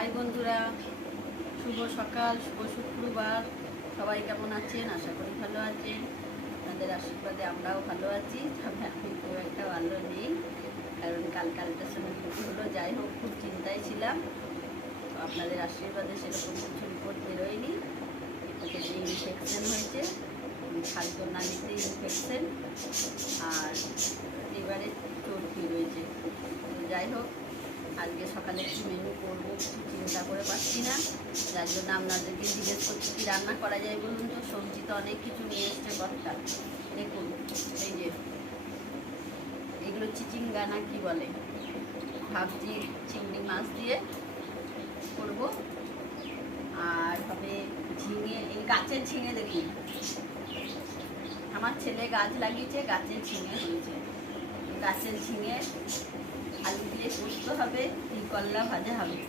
High বন্ধুরা, শুভ সকাল, শুভ শুক্রবার। সবাই কেমন আছেন? আশা করি ভালো আছেন। আপনাদের আশীর্বাদে আমরাও ভালো আছি। তবে আমি খুব একটা ভালো নেই, কারণ কালকের সময় হলো। যাই হোক, খুব চিন্তায় ছিলাম। তো আপনাদের আশীর্বাদে সেরকম কিছু রিপোর্ট বেরোয়নি। পেটে ইনফেকশন হয়েছে, খাদ্য নালীতে ইনফেকশন, আর এবারে চর্বি রয়েছে। তো যাই হোক, আজকে সকালে কি মেনু করবো কিছু চিন্তা করে পাচ্ছি না। যার জন্য আপনাদেরকে জিজ্ঞেস করছি কী রান্না করা যায় বলুন তো। সবজি তো অনেক কিছু নিয়ে এসছে কর্তা। দেখুন, এই যে এগুলো চিচিঙ্গা না কি বলে, ভাবছি চিংড়ি মাছ দিয়ে করবো। আর হবে ঝিঙে, এই গাছের ঝিঙে দেখুন, আমার ছেলে গাছ লাগিয়েছে, গাছের ঝিঙে হয়েছে। গাছের ঝিঙে আলু দিয়ে পোস্ত হবে, করলা ভাজা হবে।